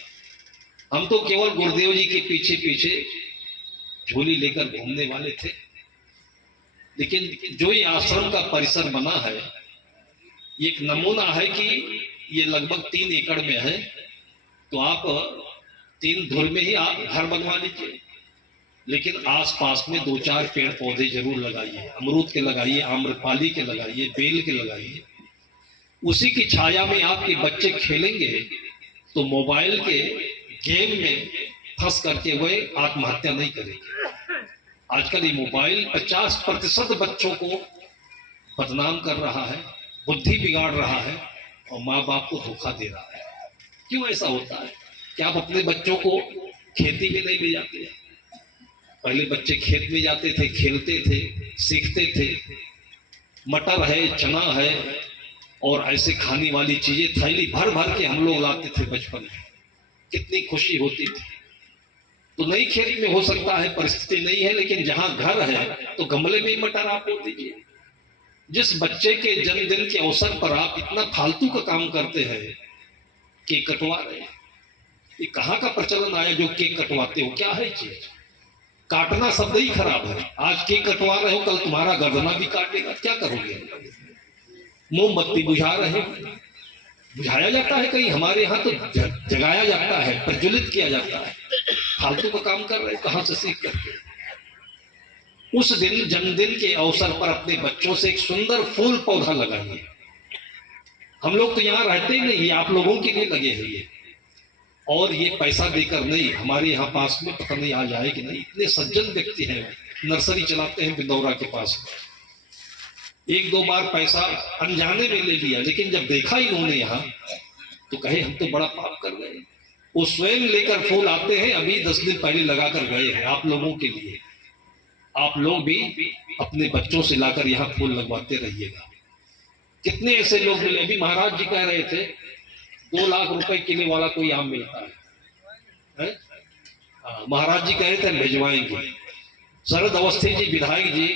हम तो केवल गुरुदेव जी के पीछे पीछे झोली लेकर घूमने वाले थे। लेकिन जो ये आश्रम का परिसर बना है, ये एक नमूना है कि ये लगभग 3 एकड़ में है, तो आप 3 धुर में ही आप घर बनवा लीजिए। लेकिन आसपास में 2-4 पेड़ पौधे जरूर लगाइए। अमरूद के लगाइए, आम्रपाली के लगाइए, बेल के लगाइए। उसी की छाया में आपके बच्चे खेलेंगे तो मोबाइल के गेम में फंस करके वे आत्महत्या नहीं करेंगे। आजकल ये मोबाइल 50% बच्चों को बदनाम कर रहा है, बुद्धि बिगाड़ रहा है और माँ बाप को धोखा दे रहा है। क्यों ऐसा होता है? क्या आप अपने बच्चों को खेती में नहीं ले जाते हैं? पहले बच्चे खेत में जाते थे, खेलते थे, सीखते थे। मटर है, चना है और ऐसे खाने वाली चीजें थैली भर भर के हम लोग लाते थे बचपन में। कितनी खुशी होती थी। तो नई खेत में हो सकता है परिस्थिति नहीं है, लेकिन जहां घर है तो गमले में ही मटर आप बो दीजिए। जिस बच्चे के जन्मदिन के अवसर पर आप इतना फालतू का काम करते हैं, केक कटवा रहे हैं, ये कहाँ का प्रचलन आया जो केक कटवाते हो? क्या है चीज? काटना शब्द ही खराब है। आज केक कटवा रहे हो, कल तुम्हारा गर्दना भी काटेगा, क्या करोगे? मोमबत्ती बुझा रहे हो, बुझाया जाता है कहीं, हमारे यहाँ तो जगाया जाता है, प्रज्वलित किया जाता है। फालतू का काम कर रहे हो, कहाँ से सीख करके? उस दिन जन्मदिन के अवसर पर अपने बच्चों से एक सुंदर फूल पौधा लगाइए। हम लोग तो यहाँ रहते ही नहीं, आप लोगों के लिए लगे हैं ये। और ये पैसा देकर नहीं, हमारे यहाँ पास में पता नहीं आ जाए कि नहीं, इतने सज्जन व्यक्ति हैं, नर्सरी चलाते हैं बिंदौरा के पास। 1-2 बार पैसा अनजाने में ले लिया, लेकिन जब देखा इन्होंने यहाँ तो कहे हम तो बड़ा पाप कर गए। वो स्वयं लेकर फूल आते हैं, अभी 10 दिन पहले लगाकर गए हैं आप लोगों के लिए। आप लोग भी अपने बच्चों से लाकर यहाँ फूल लगवाते रहिएगा। कितने ऐसे लोग मिले, अभी महाराज जी कह रहे थे 2 लाख रुपए किलो वाला कोई आम मिलता है? महाराज जी कह रहे थे भिजवाएंगे। शरद अवस्थी जी विधायक जी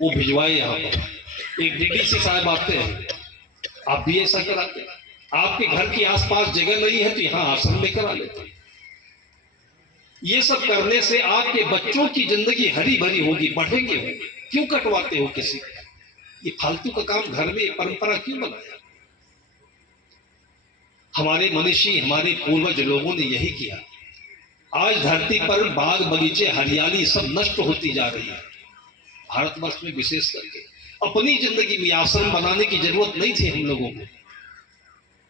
वो भिजवाए यहाँ पर। एक डीडीसी साहब आते हैं, आप भी ऐसा कराते हैं। आपके घर के आसपास जगह नहीं है तो यहाँ आश्रम में करा लेते हैं। ये सब करने से आपके बच्चों की जिंदगी हरी भरी होगी, बढ़ेंगे होंगे। क्यों कटवाते हो किसी को? ये फालतू का काम घर में परंपरा क्यों बनाया? हमारे मनीषी, हमारे पूर्वज लोगों ने यही किया। आज धरती पर बाग बगीचे, हरियाली सब नष्ट होती जा रही है। भारतवर्ष में विशेष करके अपनी जिंदगी में आश्रम बनाने की जरूरत नहीं थी हम लोगों को।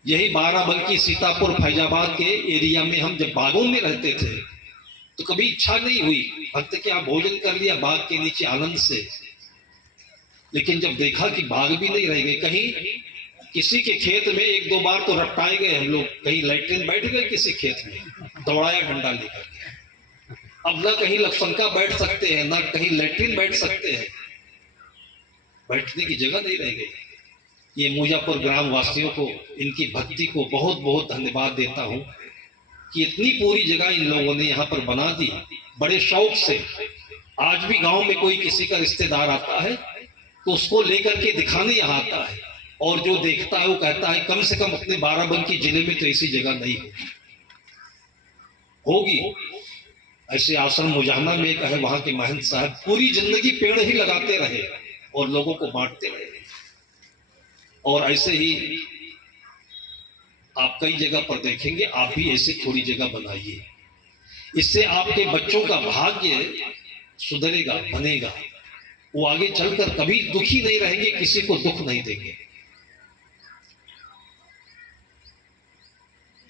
यही बाराबंकी, सीतापुर, फैजाबाद के एरिया में हम जब बागों में रहते थे तो कभी इच्छा नहीं हुई भक्त के आप भोजन कर लिया बाग के नीचे आनंद से। लेकिन जब देखा कि बाग भी नहीं रह गए, कहीं किसी के खेत में 1-2 बार तो रपटाए गए हम लोग, कहीं लैट्रिन बैठ गए किसी खेत में, दौड़ाया डंडा लेकर के। अब ना कहीं लक्षणका बैठ सकते हैं, ना कहीं लैट्रिन बैठ सकते हैं, बैठने की जगह नहीं रह गई। ये मुजफ्फर ग्राम वासियों को, इनकी भक्ति को बहुत बहुत धन्यवाद देता हूं कि इतनी पूरी जगह इन लोगों ने यहाँ पर बना दी बड़े शौक से। आज भी गांव में कोई किसी का रिश्तेदार आता है तो उसको लेकर के दिखाने यहाँ आता है, और जो देखता है वो कहता है कम से कम अपने बाराबंकी जिले में तो ऐसी जगह नहीं होगी। ऐसे आश्रम मुजाहना में एक है, वहां के महंत साहब पूरी जिंदगी पेड़ ही लगाते रहे और लोगों को बांटते रहे। और ऐसे ही आप कई जगह पर देखेंगे, आप भी ऐसे थोड़ी जगह बनाइए। इससे आपके बच्चों का भाग्य सुधरेगा, बनेगा। वो आगे चलकर कभी दुखी नहीं रहेंगे, किसी को दुख नहीं देंगे।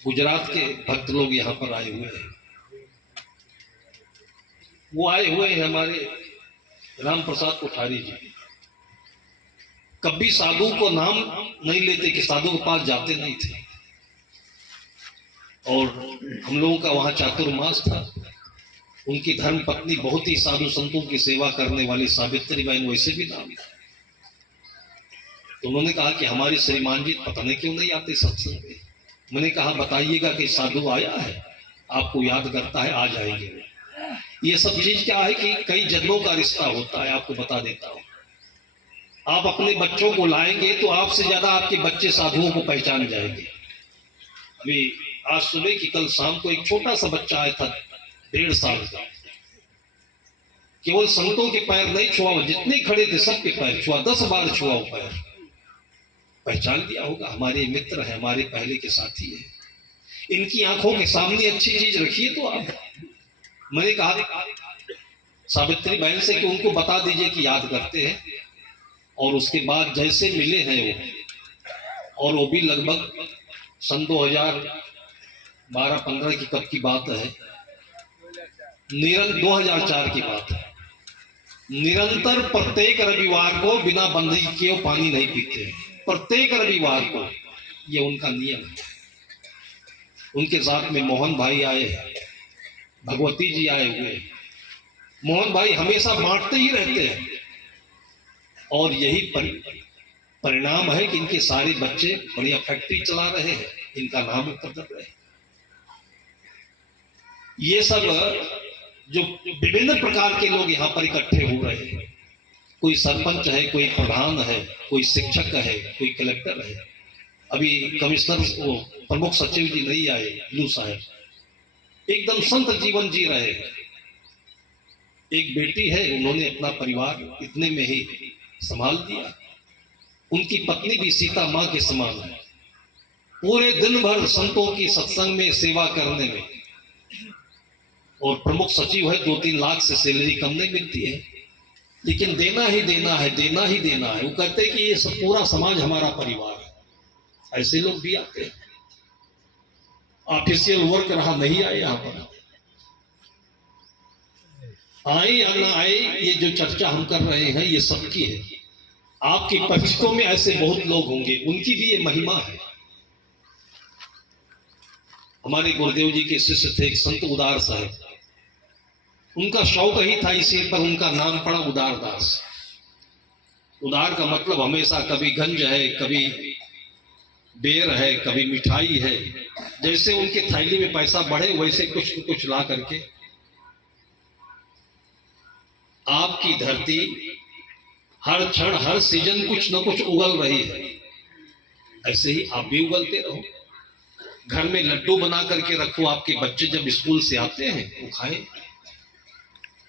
गुजरात के भक्त लोग यहाँ पर आए हुए हैं। वो आए हुए हैं हमारे राम प्रसाद कोठारी जी। कभी साधु को नाम नहीं लेते कि साधु के पास जाते नहीं थे। और हम लोगों का वहां चातुर्मास था। उनकी धर्म पत्नी बहुत ही साधु संतों की सेवा करने वाली सावित्री बहन, वैसे भी नाम था। तो उन्होंने कहा कि हमारे श्रीमान जी पता नहीं क्यों नहीं आते सत्संग में। मैंने कहा बताइएगा कि साधु आया है, आपको याद करता है, आ जाएंगे। ये सब चीज क्या है कि कई जन्मों का रिश्ता होता है, आपको बता देता हूं। आप अपने बच्चों को लाएंगे तो आपसे ज्यादा आपके बच्चे साधुओं को पहचान जाएंगे। अभी आज सुबह की कल शाम को एक छोटा सा बच्चा आया था 1.5 साल का, केवल संतों के पैर नहीं छुआ, जितने खड़े थे सबके पैर छुआ, 10 बार छुआ वो पैर। पहचान लिया होगा, हमारे मित्र है, हमारे पहले के साथी है। इनकी आंखों के सामने अच्छी चीज रखिए तो आप। मैंने कहा सावित्री बहन से कि उनको बता दीजिए कि याद करते हैं। और उसके बाद जैसे मिले हैं वो, और वो भी लगभग सन 2012-15 की कब की बात है, 2004 की बात है, निरंतर प्रत्येक रविवार को बिना बंदी के वो पानी नहीं पीते हैं, प्रत्येक रविवार को। ये उनका नियम है। उनके साथ में मोहन भाई आए, भगवती जी आए हुए। मोहन भाई हमेशा बांटते ही रहते हैं, और यही परिणाम है कि इनके सारे बच्चे बढ़िया फैक्ट्री चला रहे हैं, इनका नाम ऊपर कर रहे हैं। ये सब जो विभिन्न प्रकार के लोग यहाँ पर इकट्ठे हो रहे हैं, कोई सरपंच है, कोई प्रधान है, कोई शिक्षक है, कोई कलेक्टर है। अभी कमिश्नर वो प्रमुख सचिव जी नहीं आए, लू साहब, एकदम संत जीवन जी रहे हैं। एक बेटी है, उन्होंने अपना परिवार इतने में ही संभाल दिया। उनकी पत्नी भी सीता माँ के समान है, पूरे दिन भर संतों की सत्संग में सेवा करने में। और प्रमुख सचिव है, 2-3 लाख से सैलरी कम नहीं मिलती है, लेकिन देना ही देना है, देना ही देना है। वो कहते हैं कि ये सब पूरा समाज हमारा परिवार है। ऐसे लोग भी आते हैं। ऑफिशियल वर्क रहा नहीं आए यहाँ पर, आए या ना आए, ये जो चर्चा हम कर रहे हैं ये सबकी है। आपके परिचितों में ऐसे बहुत लोग होंगे, उनकी भी ये महिमा है। हमारे गुरुदेव जी के शिष्य थे एक संत उदार साहब, उनका शौक ही था, इसी पर उनका नाम पड़ा उदारदास। उदार का मतलब हमेशा कभी गंज है, कभी बेर है, कभी मिठाई है। जैसे उनके थैली में पैसा बढ़े वैसे कुछ न कुछ ला करके। आपकी धरती हर क्षण हर सीजन कुछ न कुछ उगल रही है, ऐसे ही आप भी उगलते रहो। घर में लड्डू बना करके रखो, आपके बच्चे जब स्कूल से आते हैं वो खाएं।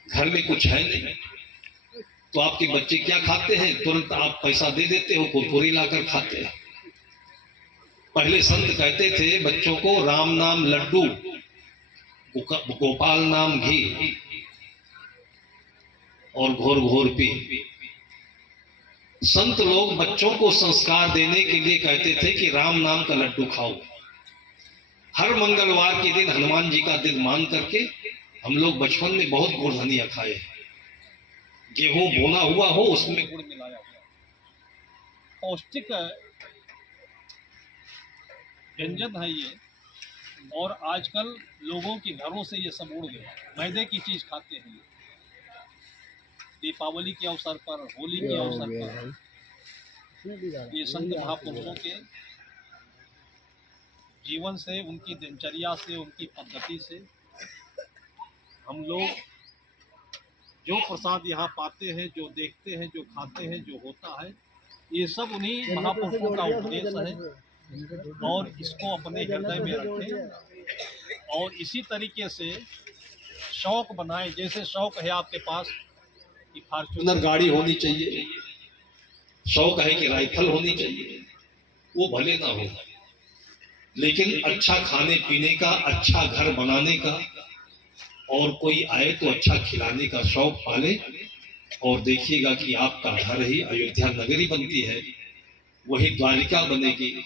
घर में कुछ है नहीं तो आपके बच्चे क्या खाते हैं, तुरंत आप पैसा दे देते हो, कुरकुरी लाकर खाते हैं। पहले संत कहते थे बच्चों को, राम नाम लड्डू, गोपाल नाम घी, और घोर घोर पी। संत लोग बच्चों को संस्कार देने के लिए कहते थे कि राम नाम का लड्डू खाओ। हर मंगलवार के दिन हनुमान जी का दिन मान करके हम लोग बचपन में बहुत गुड़ धनिया खाए। गेहूं बोना हुआ हो, उसमें गुड़ मिलाया हुआ, पौष्टिक व्यंजन है ये। और आजकल लोगों के घरों से ये सब उड़ गया, मैदे की चीज खाते हैं। दीपावली के अवसर पर, होली के अवसर पर ये संत महापुरुषों के जीवन से, उनकी दिनचर्या से, उनकी पद्धति से हम लोग जो प्रसाद यहाँ पाते हैं, जो देखते हैं, जो खाते हैं, जो होता है, ये सब उन्हीं महापुरुषों का उपदेश है। और इसको अपने हृदय में रखें और इसी तरीके से शौक बनाएं। जैसे शौक है आपके पास कि फॉर्च्यूनर गाड़ी होनी चाहिए, शौक है कि राइफल होनी चाहिए, वो भले ना हो, लेकिन अच्छा खाने पीने का, अच्छा घर बनाने का, और कोई आए तो अच्छा खिलाने का शौक पाले। और देखिएगा कि आपका घर ही अयोध्या नगरी बनती है, वही द्वारिका बनेगी,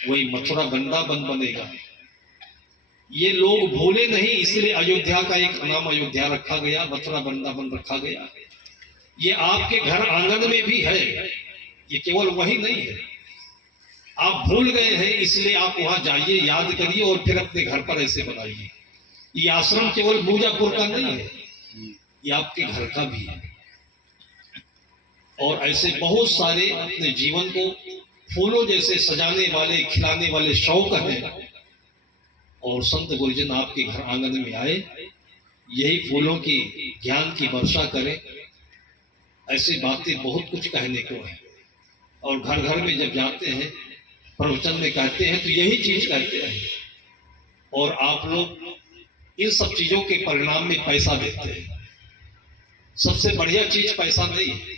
वही मथुरा वृंदावन बनेगा। ये लोग भूले नहीं, इसलिए अयोध्या का एक नाम अयोध्या रखा गया, मथुरा वृंदावन रखा गया। ये आपके घर आंगन में भी है, ये केवल वही नहीं है। आप भूल गए हैं, इसलिए आप वहां जाइए, याद करिए और फिर अपने घर पर ऐसे बनाइए। ये आश्रम केवल मूजापुर का नहीं है, ये आपके घर का भी है। और ऐसे बहुत सारे अपने जीवन को फूलों जैसे सजाने वाले, खिलाने वाले शौक हैं। और संत गुरुजन आपके घर आंगन में आए, यही फूलों की ज्ञान की वर्षा करें। ऐसी बातें बहुत कुछ कहने को है, और घर घर में जब जाते हैं प्रवचन में कहते हैं तो यही चीज कहते हैं। और आप लोग इन सब चीजों के परिणाम में पैसा देते हैं। सबसे बढ़िया चीज पैसा नहीं है।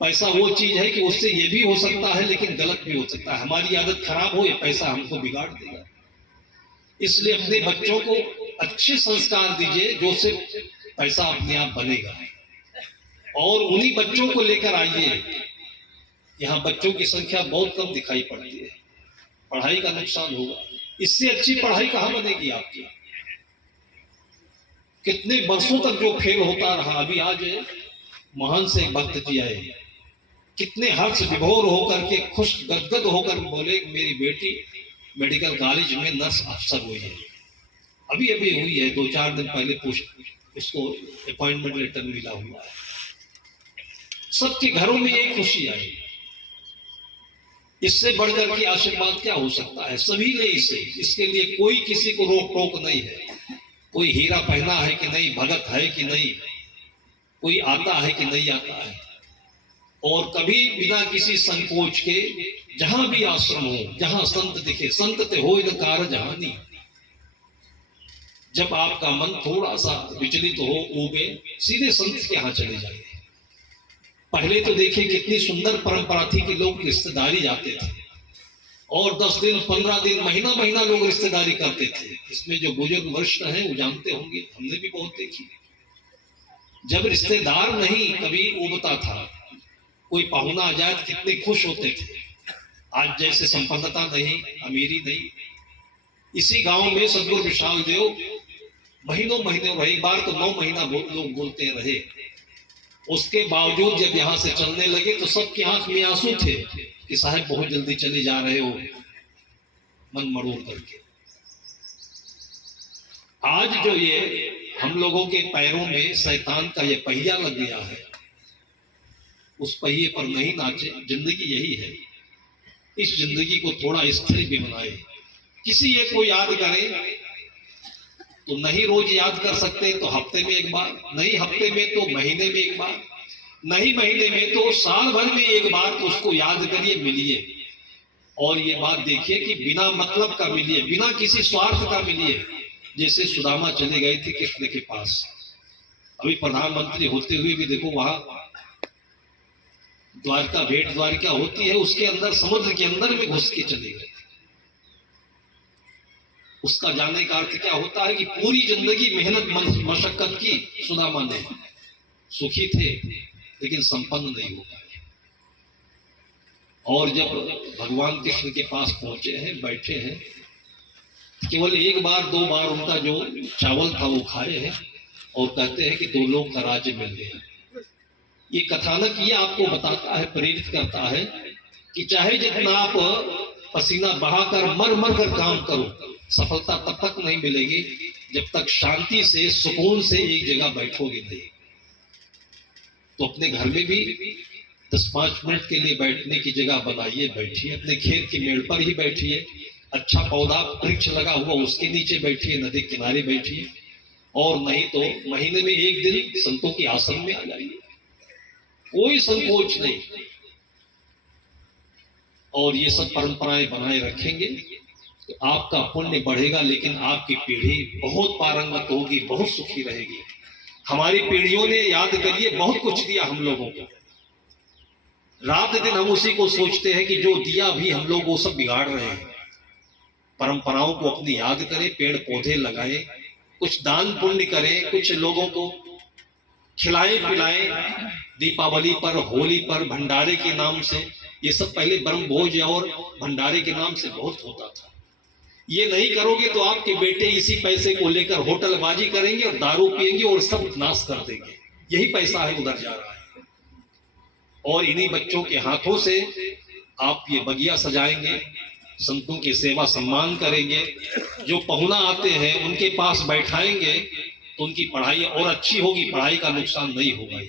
पैसा वो चीज है कि उससे ये भी हो सकता है लेकिन गलत भी हो सकता है। हमारी आदत खराब हो, ये पैसा हमको बिगाड़ देगा। इसलिए अपने बच्चों को अच्छे संस्कार दीजिए, जो से पैसा अपने आप बनेगा। और उन्हीं बच्चों को लेकर आइए। यहाँ बच्चों की संख्या बहुत कम दिखाई पड़ती है, पढ़ाई का नुकसान होगा। इससे अच्छी पढ़ाई कहाँ बनेगी आपकी? कितने वर्षों तक जो फेल होता रहा। अभी आज महान से भक्त जी आए, कितने हर्ष विभोर होकर के, खुश गदगद होकर बोले मेरी बेटी मेडिकल कॉलेज में नर्स अफसर हुई है। अभी अभी हुई है, 2-4 दिन पहले उसको अपॉइंटमेंट लेटर मिला हुआ है। सबके घरों में एक खुशी आई। इससे बढ़कर के आशीर्वाद क्या हो सकता है? सभी ने इसके लिए कोई किसी को रोक टोक नहीं है। कोई हीरा पहना है कि नहीं, भगत है कि नहीं, कोई आता है कि नहीं आता है। और कभी बिना किसी संकोच के जहां भी आश्रम हो, जहां संत दिखे, संत ते हो न कारज हानि। जब आपका मन थोड़ा सा विचलित हो, उबे, सीधे संत के यहां चले जाइए। पहले तो देखिए कितनी सुंदर परंपरा थी कि लोग रिश्तेदारी जाते थे, और 10 दिन, 15 दिन, महीना महीना लोग रिश्तेदारी करते थे। इसमें जो बुजुर्ग वरिष्ठ हैं वो जानते होंगे, हमने भी बहुत देखी। जब रिश्तेदार नहीं कभी उबता था, कोई पाहुना आ जाए तो कितने खुश होते थे। आज जैसे संपन्नता नहीं, अमीरी नहीं। इसी गांव में सदगुरु विशाल देव महीनों महीने रहे, एक बार तो 9 महीना लोग बोलते रहे। उसके बावजूद जब यहां से चलने लगे तो सबकी आंख में आंसू थे कि साहब बहुत जल्दी चले जा रहे हो, मन मरोड़ करके। आज जो ये हम लोगों के पैरों में शैतान का ये पहिया लग गया है, उस पहिए पर नहीं नाचे। जिंदगी यही है, इस जिंदगी को थोड़ा स्थिर भी बनाए। किसी एक को याद करें तो नहीं रोज याद कर सकते तो हफ्ते में एक बार, नहीं हफ्ते में तो महीने में एक बार, नहीं महीने में तो साल भर में एक बार, तो उसको याद करिए, मिलिए। और ये बात देखिए कि बिना मतलब का मिलिए, बिना किसी स्वार्थ का मिलिए। जैसे सुदामा चले गए थे कृष्ण के पास, अभी प्रधानमंत्री होते हुए भी देखो वहां द्वारका, भेंट द्वारिका होती है, उसके अंदर समुद्र के अंदर में घुस के चले गए। उसका जाने का अर्थ क्या होता है कि पूरी जिंदगी मेहनत मशक्कत की सुदामा ने, सुखी थे लेकिन संपन्न नहीं हो पाए। और जब भगवान कृष्ण के पास पहुंचे हैं, बैठे हैं, केवल 1 बार 2 बार उनका जो चावल था वो खाए हैं, और कहते हैं कि 2 लोग का राज्य मिल गया। ये कथानक ये आपको बताता है, प्रेरित करता है कि चाहे जितना आप पसीना बहाकर मर मर कर काम करो, सफलता तब तक नहीं मिलेगी जब तक शांति से, सुकून से एक जगह बैठोगे नहीं। तो अपने घर में भी 10-5 मिनट के लिए बैठने की जगह बनाइए, बैठिए। अपने खेत की मेड़ पर ही बैठिए, अच्छा पौधा वृक्ष लगा हुआ उसके नीचे बैठिए, नदी किनारे बैठिए। और नहीं तो महीने में 1 दिन संतों के आश्रम में आ जाइए, कोई संकोच नहीं। और ये सब परंपराएं बनाए रखेंगे तो आपका पुण्य बढ़ेगा, लेकिन आपकी पीढ़ी बहुत पारंगत होगी, बहुत सुखी रहेगी। हमारी पीढ़ियों ने, याद करिए, बहुत कुछ दिया हम लोगों को। रात दिन हम उसी को सोचते हैं कि जो दिया भी हम लोग वो सब बिगाड़ रहे हैं। परंपराओं को अपनी याद करें, पेड़ पौधे लगाएं, कुछ दान पुण्य करें, कुछ लोगों को खिलाएं पिलाएं। दीपावली पर, होली पर भंडारे के नाम से, ये सब पहले ब्रह्म भोज और भंडारे के नाम से बहुत होता था। ये नहीं करोगे तो आपके बेटे इसी पैसे को लेकर होटलबाजी करेंगे और दारू पिएंगे और सब नाश कर देंगे। यही पैसा है उधर जा रहा है। और इन्हीं बच्चों के हाथों से आप ये बगिया सजाएंगे, संतों की सेवा सम्मान करेंगे, जो पहुना आते हैं उनके पास बैठाएंगे तो उनकी पढ़ाई और अच्छी होगी, पढ़ाई का नुकसान नहीं होगा।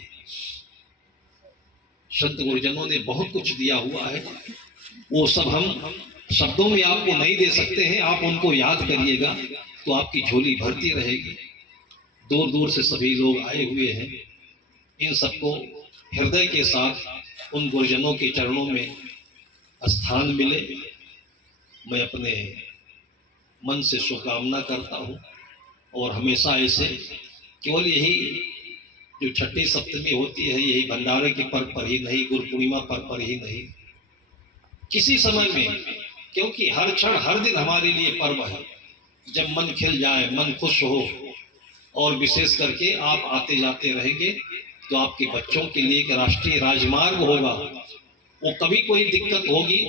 संत गुरुजनों ने बहुत कुछ दिया हुआ है, वो सब हम शब्दों में आपको नहीं दे सकते हैं। आप उनको याद करिएगा तो आपकी झोली भरती रहेगी। दूर दूर से सभी लोग आए हुए हैं, इन सबको हृदय के साथ उन गुरुजनों के चरणों में स्थान मिले, मैं अपने मन से शुभकामना करता हूँ। और हमेशा ऐसे केवल यही जो छठी सप्तमी होती है, यही भंडारे के पर्व पर ही नहीं, गुरु पूर्णिमा पर्व पर ही नहीं, किसी समय में, क्योंकि हर क्षण हर दिन हमारे लिए पर्व है। जब मन खिल जाए, मन खुश हो, और विशेष करके आप आते जाते रहेंगे तो आपके बच्चों के लिए एक राष्ट्रीय राजमार्ग होगा, वो कभी कोई दिक्कत होगी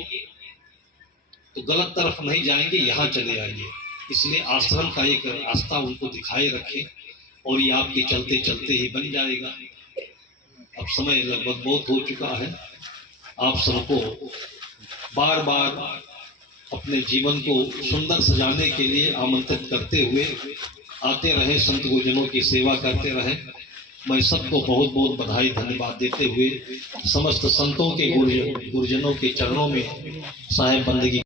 तो गलत तरफ नहीं जाएंगे, यहाँ चले आएंगे। इसलिए आश्रम का एक रास्ता उनको दिखाए रखें, और ये आपके चलते चलते ही बन जाएगा। अब समय लगभग बहुत हो चुका है। आप सबको बार बार अपने जीवन को सुंदर सजाने के लिए आमंत्रित करते हुए आते रहे, संत गुरुजनों की सेवा करते रहे। मैं सबको बहुत बहुत बधाई धन्यवाद देते हुए समस्त संतों के गुरुजनों के चरणों में साहेब बंदगी